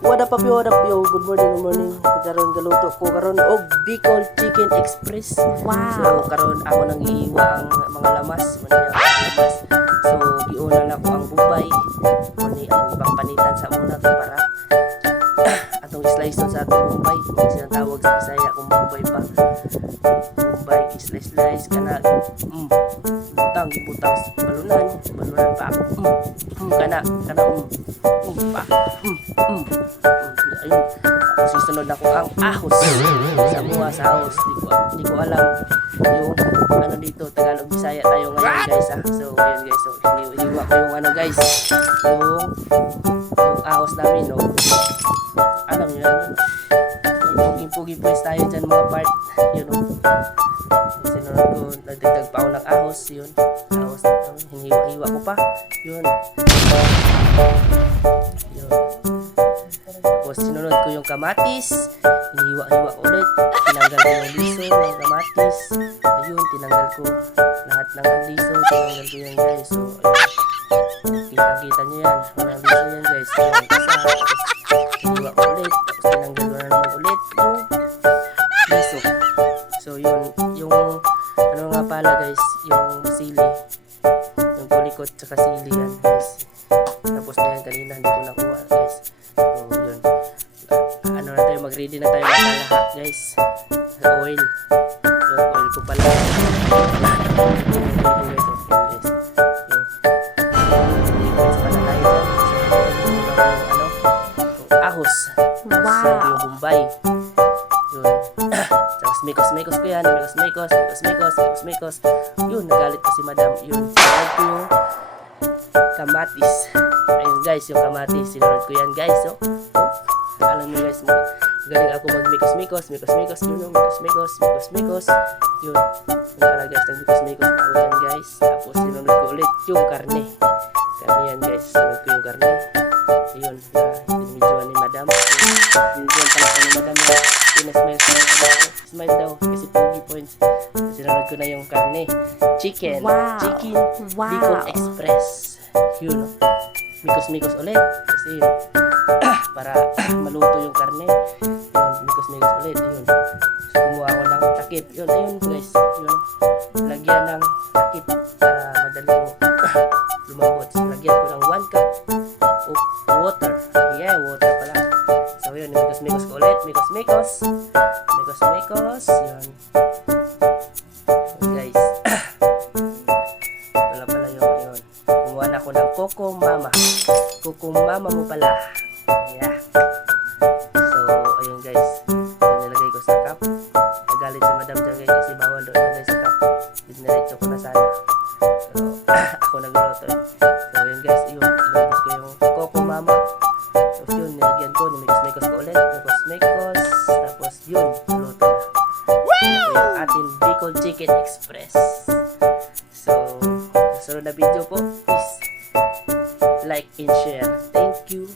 What up yo, good morning. Karon galuto ko karon og Bicol Chicken Express. Wow. So karon ako nang iiwa ang mga lamas, lamas. So giuna na ko ang bubay. Kuni ang ibang panitan sa una para atong slice sa atong bubay. Kasi ang tawag sa Bisaya kung bubay pa. Bubay slice kana. Butang balunan pa. Kana pa. Ayun, tapos isunod ako ang ahos sa ahos. Di ko alam yung ano dito, Tagalog Bisaya tayo ngayon guys ha. So ayun guys, so iniwa ko yung ano guys, yung ahos namin no. Alam nyo yan yun, pugi pues tayo dyan mga part yun no. Sinunod ko, nagdagdag pa ako ng ahos, yun ahos, hiniwa ko pa yun. Tapos sinunod ko yung kamatis, hiniwa-hiwa ulit, tinanggal ko yung liso ng kamatis, ayun, tinanggal ko lahat ng liso, tinanggal ko yan guys. So ayun, kita nyo yan, walang liso yan guys, yung kasa, hiniwa ko ulit, tapos tinanggal ko na naman ulit yung liso. So yun, yung ano nga pala guys, yung sili, yung pulikot tsaka sili yan guys. Tapos na yan kanina, hindi ko nakuha guys. So yun, ano na tayo, mag-ready na tayo ng lahat guys. Sa oil, yung oil ko pala. Ahos. Wow. So, yung Bombay. Yun. Tapos mikos ko yan. Mikos. Yun, nagalit pa si madam. Yun. Sinunod ko yung kamatis. Ayun guys, yung kamatis. Sinunod ko yan guys. So, alam nyo guys, galing ako mag-mikos. Yun, mikos. Yun. Yung pala guys, nag-mikos ako yan guys. Tapos sinunod ko ulit yung karne. Karne yan guys. Sinunod ko yung karne. Ayun, pinimidyoan ni madam. Pinimidyoan pala ko ni madam na smile daw kasi pugi points. Sinunod ko na yung karne. Chicken. Wow. Bicol Express. Yun, mikos ulit. Kasi para maluto yung karne. Yun, mikos ulit. Yun. So, kumuha ako ng takip. Yun, ayun guys. Yun. Lagyan ng takip para madaling lumambot. So, lagyan ko ng 1 cup of water. Yeah, water pala. So, yun. Mikos ko ulit. Mikos. Yun. So, guys. Ito pala yun. Kumuha na ako ng Coco Mama. Coco Mama mo pala. Yeah. So, ayun guys. Yung nilagay ko sa cup. Nagalit si madam dyan guys kasi bawal doon nilagay sa cup. Diniretso ko na sana. Pero ako nagluluto eh. So, ayun guys. Inubos ko yung Coco Mama. Tapos yun, nilagyan ko. Nimikos ko ulit. Mikos. Tapos yun, naluto na. Ito yung ating Bicol Chicken Express. So, sunod na video po. Please like and share. Thank you.